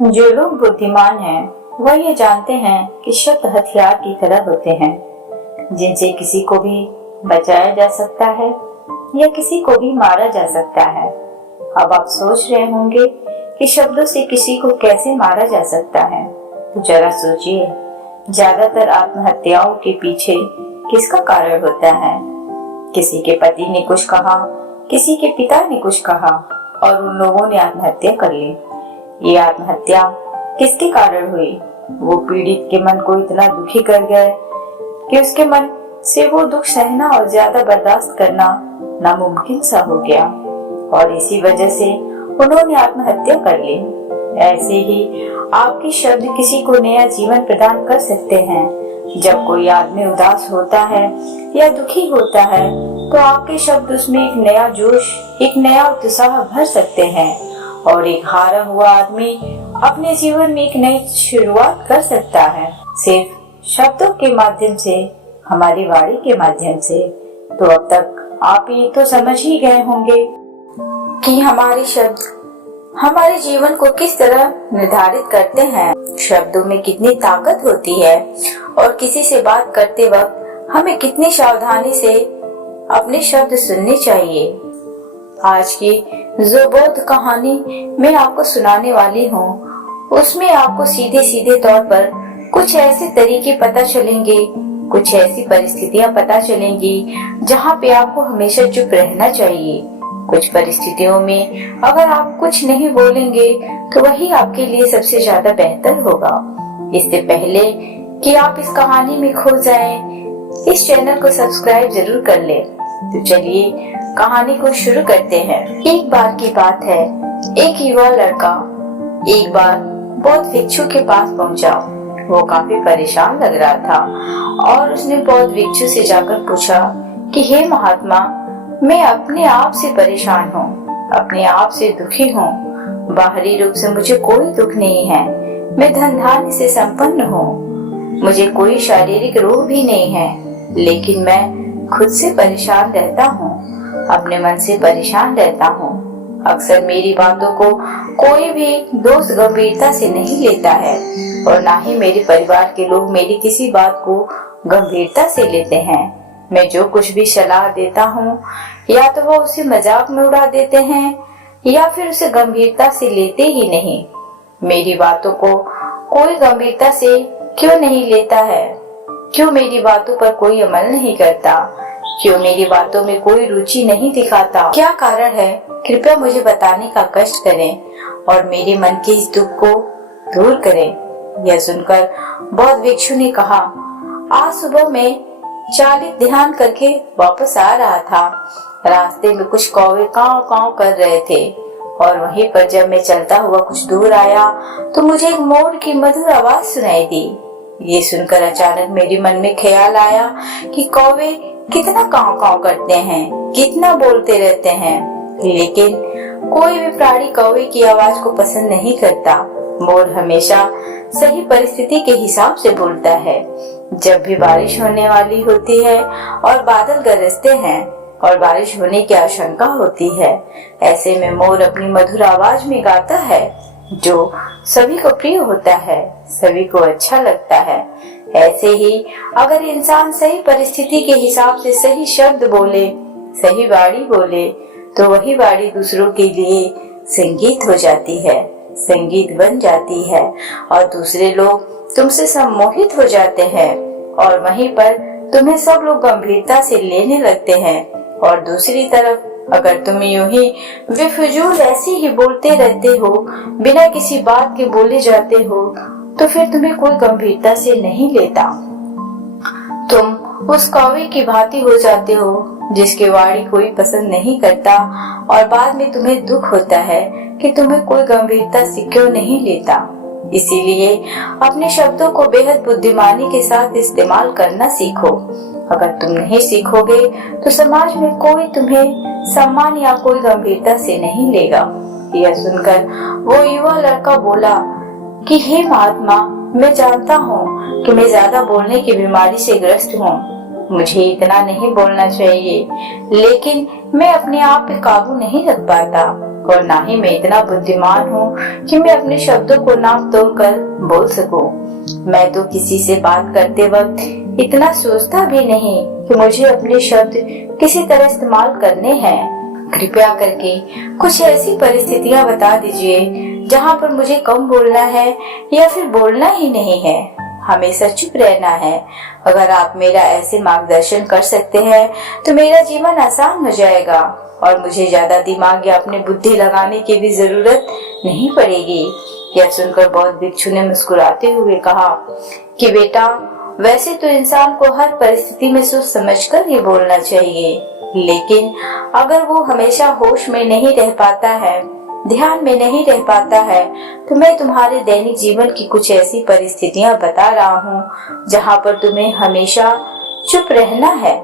जो लोग बुद्धिमान हैं वह ये जानते हैं कि शब्द हथियार की तरह होते हैं, जिनसे किसी को भी बचाया जा सकता है या किसी को भी मारा जा सकता है। अब आप सोच रहे होंगे कि शब्दों से किसी को कैसे मारा जा सकता है, तो जरा सोचिए, ज्यादातर आत्महत्याओं के पीछे किसका कारण होता है? किसी के पति ने कुछ कहा, किसी के पिता ने कुछ कहा और उन लोगों ने आत्महत्या कर ली। ये आत्महत्या किसके कारण हुई? वो पीड़ित के मन को इतना दुखी कर गए कि उसके मन से वो दुख सहना और ज्यादा बर्दाश्त करना नामुमकिन सा हो गया और इसी वजह से उन्होंने आत्महत्या कर ली। ऐसे ही आपके शब्द किसी को नया जीवन प्रदान कर सकते हैं। जब कोई आदमी उदास होता है या दुखी होता है तो आपके शब्द उसमें एक नया जोश, एक नया उत्साह भर सकते हैं और एक हारा हुआ आदमी अपने जीवन में एक नई शुरुआत कर सकता है, सिर्फ शब्दों के माध्यम से, हमारी वाणी के माध्यम से। तो अब तक आप ये तो समझ ही गए होंगे कि हमारे शब्द हमारे जीवन को किस तरह निर्धारित करते हैं, शब्दों में कितनी ताकत होती है और किसी से बात करते वक्त हमें कितनी सावधानी से अपने शब्द सुनने चाहिए। आज की जो बौद्ध कहानी मैं आपको सुनाने वाली हूँ, उसमें आपको सीधे सीधे तौर पर कुछ ऐसे तरीके पता चलेंगे, कुछ ऐसी परिस्थितियाँ पता चलेंगी जहाँ पे आपको हमेशा चुप रहना चाहिए। कुछ परिस्थितियों में अगर आप कुछ नहीं बोलेंगे तो वही आपके लिए सबसे ज्यादा बेहतर होगा। इससे पहले कि आप इस कहानी में खो जाएं, इस चैनल को सब्सक्राइब जरूर कर लें। तो चलिए कहानी को शुरू करते हैं। एक बार की बात है, एक युवा लड़का एक बार बौद्ध भिक्षु के पास पहुंचा। वो काफी परेशान लग रहा था और उसने बौद्ध भिक्षु से जाकर पूछा कि हे महात्मा, मैं अपने आप से परेशान हूँ, अपने आप से दुखी हूँ। बाहरी रूप से मुझे कोई दुख नहीं है, मैं धन धान्य से संपन्न हूँ, मुझे कोई शारीरिक रोग भी नहीं है, लेकिन मैं खुद से परेशान रहता हूँ, अपने मन से परेशान रहता हूँ। अक्सर मेरी बातों को कोई भी दोस्त गंभीरता से नहीं लेता है और ना ही मेरे परिवार के लोग मेरी किसी बात को गंभीरता से लेते हैं। मैं जो कुछ भी सलाह देता हूँ या तो वो उसे मजाक में उड़ा देते हैं या फिर उसे गंभीरता से लेते ही नहीं। मेरी बातों को कोई गंभीरता से क्यों नहीं लेता है? क्यों मेरी बातों पर कोई अमल नहीं करता? क्यों मेरी बातों में कोई रुचि नहीं दिखाता? क्या कारण है? कृपया मुझे बताने का कष्ट करें और मेरे मन के इस दुख को दूर करें। यह सुनकर बौद्ध भिक्षु ने कहा, आज सुबह मैं चालित ध्यान करके वापस आ रहा था। रास्ते में कुछ कौवे काव काव कर रहे थे और वहीं पर जब मैं चलता हुआ कुछ दूर आया तो मुझे एक मोर की मधुर आवाज सुनाई दी। ये सुनकर अचानक मेरे मन में ख्याल आया कि कौवे कितना काव काव करते हैं, कितना बोलते रहते हैं, लेकिन कोई भी प्राणी कौवे की आवाज को पसंद नहीं करता। मोर हमेशा सही परिस्थिति के हिसाब से बोलता है। जब भी बारिश होने वाली होती है और बादल गरजते हैं और बारिश होने की आशंका होती है, ऐसे में मोर अपनी मधुर आवाज में गाता है जो सभी को प्रिय होता है, सभी को अच्छा लगता है। ऐसे ही अगर इंसान सही परिस्थिति के हिसाब से सही शब्द बोले, सही वाणी बोले, तो वही वाणी दूसरों के लिए संगीत हो जाती है, संगीत बन जाती है और दूसरे लोग तुमसे सम्मोहित हो जाते हैं और वहीं पर तुम्हें सब लोग गंभीरता से लेने लगते हैं। और दूसरी तरफ अगर तुम यूं ही बेफिजूल ऐसे ही बोलते रहते हो, बिना किसी बात के बोले जाते हो, तो फिर तुम्हें कोई गंभीरता से नहीं लेता। तुम उस कौवे की भांति हो जाते हो जिसकी वाणी कोई पसंद नहीं करता और बाद में तुम्हें दुख होता है कि तुम्हें कोई गंभीरता से क्यों नहीं लेता। इसीलिए अपने शब्दों को बेहद बुद्धिमानी के साथ इस्तेमाल करना सीखो। अगर तुम नहीं सीखोगे तो समाज में कोई तुम्हें सम्मान या कोई गंभीरता से नहीं लेगा। यह सुनकर वो युवा लड़का बोला कि हे महात्मा, मैं जानता हूँ कि मैं ज्यादा बोलने की बीमारी से ग्रस्त हूँ, मुझे इतना नहीं बोलना चाहिए, लेकिन मैं अपने आप पे काबू नहीं रख पाता। और ना ही मैं इतना बुद्धिमान हूँ कि मैं अपने शब्दों को नाप तोल कर बोल सकूं। मैं तो किसी से बात करते वक्त इतना सोचता भी नहीं कि मुझे अपने शब्द किसी तरह इस्तेमाल करने हैं। कृपया करके कुछ ऐसी परिस्थितियां बता दीजिए जहां पर मुझे कम बोलना है या फिर बोलना ही नहीं है, हमेशा चुप रहना है। अगर आप मेरा ऐसे मार्गदर्शन कर सकते हैं तो मेरा जीवन आसान हो जाएगा और मुझे ज्यादा दिमाग या अपनी बुद्धि लगाने की भी जरूरत नहीं पड़ेगी। यह सुनकर बौद्ध भिक्षु ने मुस्कुराते हुए कहा कि बेटा, वैसे तो इंसान को हर परिस्थिति में सोच समझकर ही बोलना चाहिए, लेकिन अगर वो हमेशा होश में नहीं रह पाता है, ध्यान में नहीं रह पाता है, तो मैं तुम्हारे दैनिक जीवन की कुछ ऐसी परिस्थितियां बता रहा हूँ जहाँ पर तुम्हें हमेशा चुप रहना है।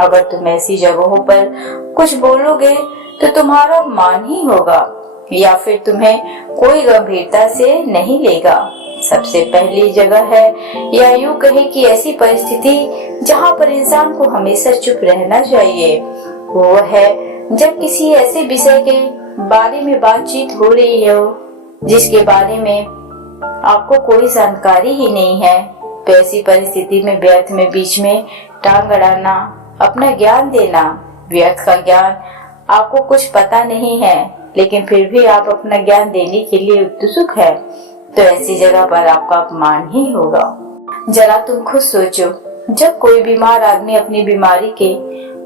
अगर तुम ऐसी जगहों पर कुछ बोलोगे तो तुम्हारा अपमान ही होगा या फिर तुम्हें कोई गंभीरता से नहीं लेगा। सबसे पहली जगह है या यूं कहे कि ऐसी परिस्थिति जहाँ पर इंसान को हमेशा चुप रहना चाहिए, वो है जब किसी ऐसे विषय के बारे में बातचीत हो रही हो जिसके बारे में आपको कोई जानकारी ही नहीं है। तो ऐसी परिस्थिति में व्यर्थ में बीच में टांग अड़ाना, अपना ज्ञान देना, व्यर्थ का ज्ञान आपको कुछ पता नहीं है लेकिन फिर भी आप अपना ज्ञान देने के लिए उत्सुक है, तो ऐसी जगह पर आपका अपमान ही होगा। जरा तुम खुद सोचो, जब कोई बीमार आदमी अपनी बीमारी के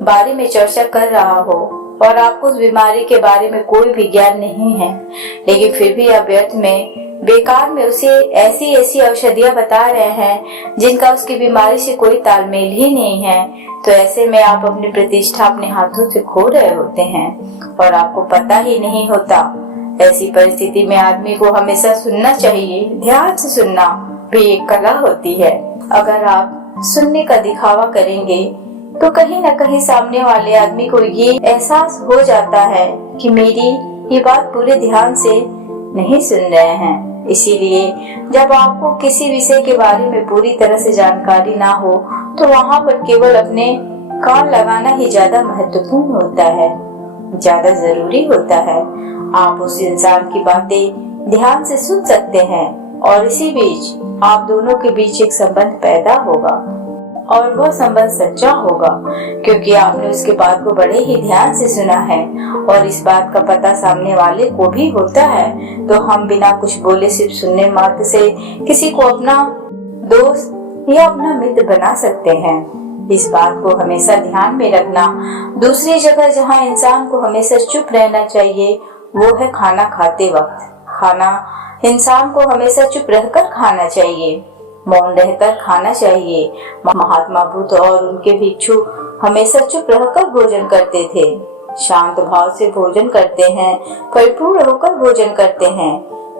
बारे में चर्चा कर रहा हो और आपको उस बीमारी के बारे में कोई भी ज्ञान नहीं है, लेकिन फिर भी आप व्यर्थ में बेकार में उसे ऐसी ऐसी औषधियां बता रहे हैं जिनका उसकी बीमारी से कोई तालमेल ही नहीं है, तो ऐसे में आप अपनी प्रतिष्ठा अपने हाथों से खो रहे होते हैं और आपको पता ही नहीं होता। ऐसी परिस्थिति में आदमी को हमेशा सुनना चाहिए। ध्यान से सुनना भी एक कला होती है। अगर आप सुनने का दिखावा करेंगे तो कहीं न कहीं सामने वाले आदमी को ये एहसास हो जाता है कि मेरी ये बात पूरे ध्यान से नहीं सुन रहे हैं। इसीलिए जब आपको किसी विषय के बारे में पूरी तरह से जानकारी ना हो तो वहाँ पर केवल अपने कान लगाना ही ज्यादा महत्वपूर्ण होता है, ज्यादा जरूरी होता है। आप उस इंसान की बातें ध्यान से सुन सकते हैं और इसी बीच आप दोनों के बीच एक संबंध पैदा होगा और वह संबंध सच्चा होगा क्योंकि आपने उसके बात को बड़े ही ध्यान से सुना है और इस बात का पता सामने वाले को भी होता है। तो हम बिना कुछ बोले सिर्फ सुनने मात्र से किसी को अपना दोस्त या अपना मित्र बना सकते हैं। इस बात को हमेशा ध्यान में रखना। दूसरी जगह जहाँ इंसान को हमेशा चुप रहना चाहिए वो है खाना खाते वक्त। खाना इंसान को हमेशा चुप रहकर खाना चाहिए, मौन रहकर खाना चाहिए। महात्मा बुद्ध और उनके भिक्षु हमेशा चुप रहकर भोजन करते थे, शांत भाव से भोजन करते हैं, परिपूर्ण होकर भोजन करते हैं,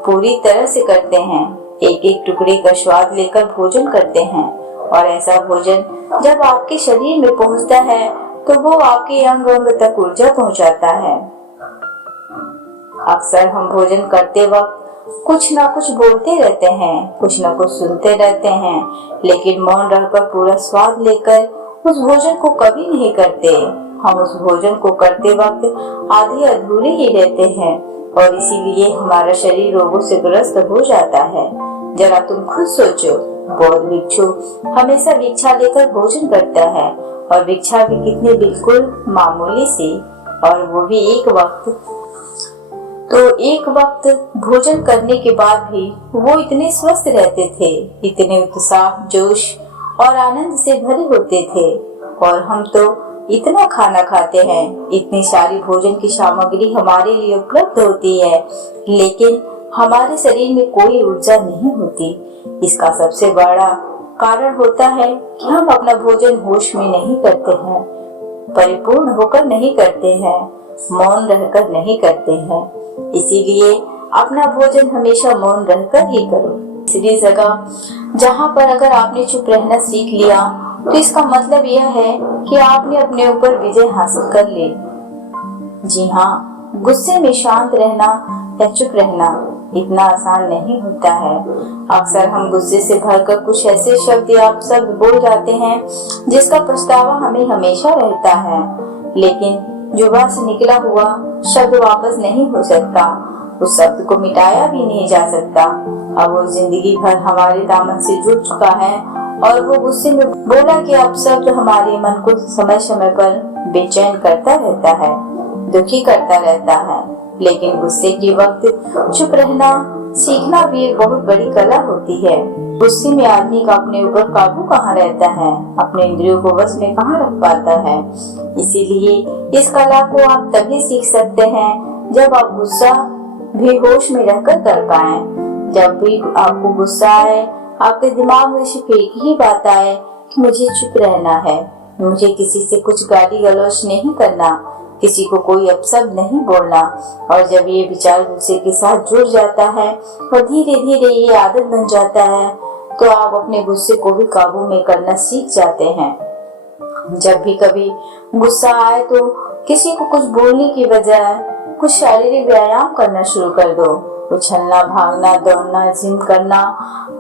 पूरी तरह से करते हैं, एक एक टुकड़े का स्वाद लेकर भोजन करते हैं और ऐसा भोजन जब आपके शरीर में पहुंचता है तो वो आपके अंग अंग तक ऊर्जा पहुंचाता है। अक्सर हम भोजन करते वक्त कुछ ना कुछ बोलते रहते हैं, कुछ ना कुछ सुनते रहते हैं, लेकिन मौन रहकर पूरा स्वाद लेकर उस भोजन को कभी नहीं करते। हम उस भोजन को करते वक्त आधे अधूरे ही रहते हैं और इसीलिए हमारा शरीर रोगों से ग्रस्त हो जाता है। जरा तुम खुद सोचो, बौद्ध भिक्षु हमेशा भिक्षा लेकर भोजन करता है और भिक्षा भी कितनी बिल्कुल मामूली सी, और वो भी एक वक्त भोजन करने के बाद भी वो इतने स्वस्थ रहते थे, इतने उत्साह, जोश और आनंद से भरे होते थे। और हम तो इतना खाना खाते हैं, इतनी सारी भोजन की सामग्री हमारे लिए उपलब्ध होती है, लेकिन हमारे शरीर में कोई ऊर्जा नहीं होती। इसका सबसे बड़ा कारण होता है कि हम अपना भोजन होश में नहीं करते हैं, परिपूर्ण होकर नहीं करते हैं, मौन रहकर नहीं करते हैं। इसीलिए अपना भोजन हमेशा मौन रहकर ही करो। तीसरी जगह जहाँ पर अगर आपने चुप रहना सीख लिया तो इसका मतलब यह है कि आपने अपने ऊपर विजय हासिल कर ली। जी हाँ, गुस्से में शांत रहना या चुप रहना इतना आसान नहीं होता है। अक्सर हम गुस्से से भरकर कुछ ऐसे शब्द या शब्द बोल जाते हैं जिसका पछतावा हमें हमेशा रहता है, लेकिन जुबान से निकला हुआ शब्द वापस नहीं हो सकता, उस शब्द को मिटाया भी नहीं जा सकता। अब वो जिंदगी भर हमारे दामन से जुड़ चुका है और वो गुस्से में बोला कि अब शब्द हमारे मन को समय समय पर बेचैन करता रहता है, दुखी करता रहता है। लेकिन गुस्से के वक्त चुप रहना सीखना भी एक बहुत बड़ी कला होती है। गुस्से में आदमी का अपने ऊपर काबू कहाँ रहता है, अपने इंद्रियों को वश में कहाँ रख पाता है। इसीलिए इस कला को आप तभी सीख सकते हैं जब आप गुस्सा भी होश में रहकर कर पाए। जब भी आपको गुस्सा आए, आपके दिमाग में सिर्फ एक ही बात आए कि मुझे चुप रहना है, मुझे किसी से कुछ गाली गलौज नहीं करना, किसी को कोई अपशब्द नहीं बोलना। और जब ये विचार गुस्से के साथ जुड़ जाता है और धीरे धीरे ये आदत बन जाता है, तो आप अपने गुस्से को भी काबू में करना सीख जाते हैं। जब भी कभी गुस्सा आए तो किसी को कुछ बोलने की बजाय कुछ शारीरिक व्यायाम करना शुरू कर दो। उछलना, भागना, दौड़ना, जिम करना,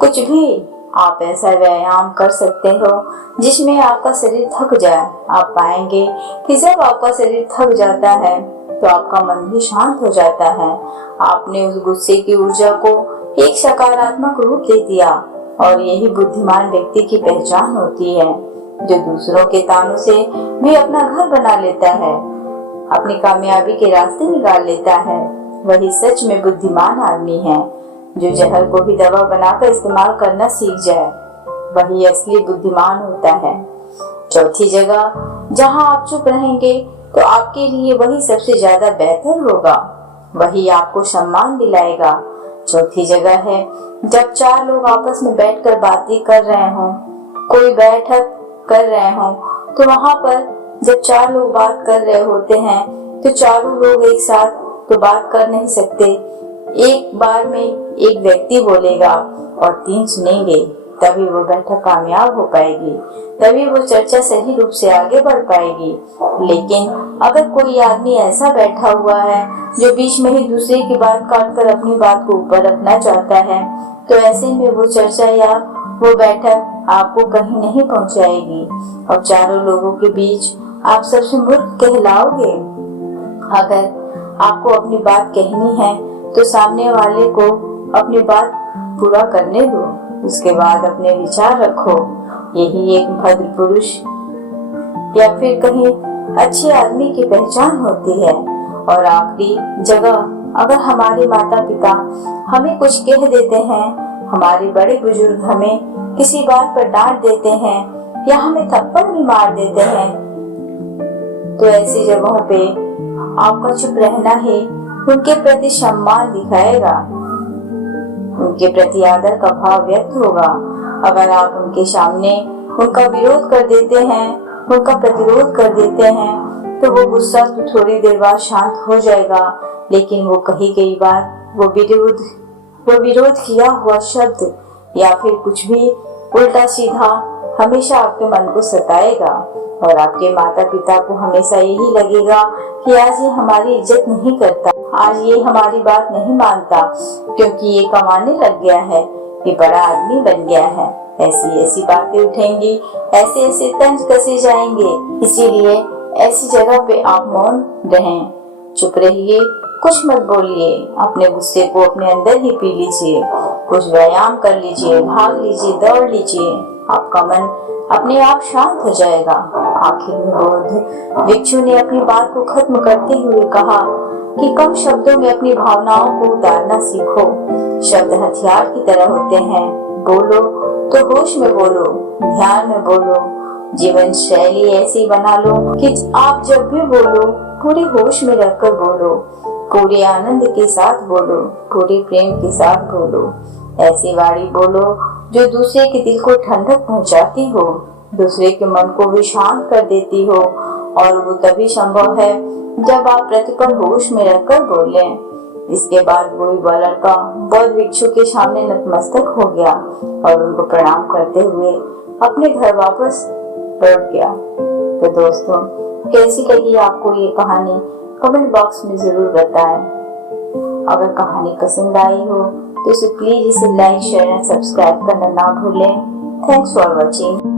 कुछ भी आप ऐसा व्यायाम कर सकते हो जिसमें आपका शरीर थक जाए। आप पाएंगे कि जब आपका शरीर थक जाता है तो आपका मन भी शांत हो जाता है। आपने उस गुस्से की ऊर्जा को एक सकारात्मक रूप दे दिया और यही बुद्धिमान व्यक्ति की पहचान होती है, जो दूसरों के तानों से भी अपना घर बना लेता है, अपनी कामयाबी के रास्ते निकाल लेता है। वही सच में बुद्धिमान आदमी है। जो जहर को भी दवा बनाकर इस्तेमाल करना सीख जाए, वही असली बुद्धिमान होता है। चौथी जगह जहां आप चुप रहेंगे तो आपके लिए वही सबसे ज्यादा बेहतर होगा, वही आपको सम्मान दिलाएगा। चौथी जगह है जब चार लोग आपस में बैठकर बातें कर रहे हों, कोई बैठक कर रहे हों, तो वहां पर जब चार लोग बात कर रहे होते हैं तो चारों लोग एक साथ तो बात कर नहीं सकते। एक बार में एक व्यक्ति बोलेगा और तीन सुनेंगे, तभी वो बैठक कामयाब हो पाएगी, तभी वो चर्चा सही रूप से आगे बढ़ पाएगी। लेकिन अगर कोई आदमी ऐसा बैठा हुआ है जो बीच में ही दूसरे की बात काटकर अपनी बात को ऊपर रखना चाहता है, तो ऐसे में वो चर्चा या वो बैठक आपको कहीं नहीं पहुंचाएगी और चारों लोगों के बीच आप सबसे मूर्ख कहलाओगे। अगर आपको अपनी बात कहनी है तो सामने वाले को अपनी बात पूरा करने दो, उसके बाद अपने विचार रखो। यही एक भद्र पुरुष या फिर कहीं अच्छे आदमी की पहचान होती है। और आखिरी जगह, अगर हमारे माता पिता हमें कुछ कह देते हैं, हमारे बड़े बुजुर्ग हमें किसी बात पर डांट देते हैं या हमें थप्पड़ भी मार देते हैं, तो ऐसी जगहों पे आपका चुप रहना ही उनके प्रति सम्मान दिखाएगा, उनके प्रति आदर का भाव व्यक्त होगा। अगर आप उनके सामने उनका विरोध कर देते हैं, उनका प्रतिरोध कर देते हैं, तो वो गुस्सा तो थोड़ी देर बाद शांत हो जाएगा, लेकिन वो कही गई बात, वो विरोध किया हुआ शब्द या फिर कुछ भी उल्टा सीधा हमेशा आपके मन को सताएगा। और आपके माता पिता को हमेशा यही लगेगा कि आज ये हमारी इज्जत नहीं करता, आज ये हमारी बात नहीं मानता, क्योंकि ये कमाने लग गया है, ये बड़ा आदमी बन गया है। ऐसी ऐसी बातें उठेंगी, ऐसे ऐसे तंज कसे जाएंगे। इसीलिए ऐसी जगह पे आप मौन रहें, चुप रहिए, कुछ मत बोलिए, अपने गुस्से को अपने अंदर ही पी लीजिए, कुछ व्यायाम कर लीजिए, भाग लीजिए, दौड़ लीजिए, आपका मन अपने आप शांत हो जाएगा। आखिर में बौद्ध भिक्षु ने अपनी बात को खत्म करते हुए कहा कि कम शब्दों में अपनी भावनाओं को उतारना सीखो। शब्द हथियार की तरह होते हैं, बोलो तो होश में बोलो, ध्यान में बोलो, जीवन शैली ऐसी बना लो कि आप जब भी बोलो पूरे होश में रखकर बोलो, पूरे आनंद के साथ बोलो, पूरे प्रेम के साथ बोलो। ऐसी वाणी बोलो जो दूसरे के दिल को ठंडक पहुंचाती हो, दूसरे के मन को भी शांत कर देती हो। और वो तभी संभव है जब आप प्रतिपल होश में रहकर बोलें। इसके बाद वही लड़का बौद्ध भिक्षु के सामने नतमस्तक हो गया और उनको प्रणाम करते हुए अपने घर वापस लौट गया। तो दोस्तों, कैसी लगी आपको ये कहानी, कमेंट बॉक्स में जरूर बताएं। अगर कहानी पसंद आई हो तो प्लीज इसे लाइक, शेयर एंड सब्सक्राइब करना ना भूलें। Thanks for watching.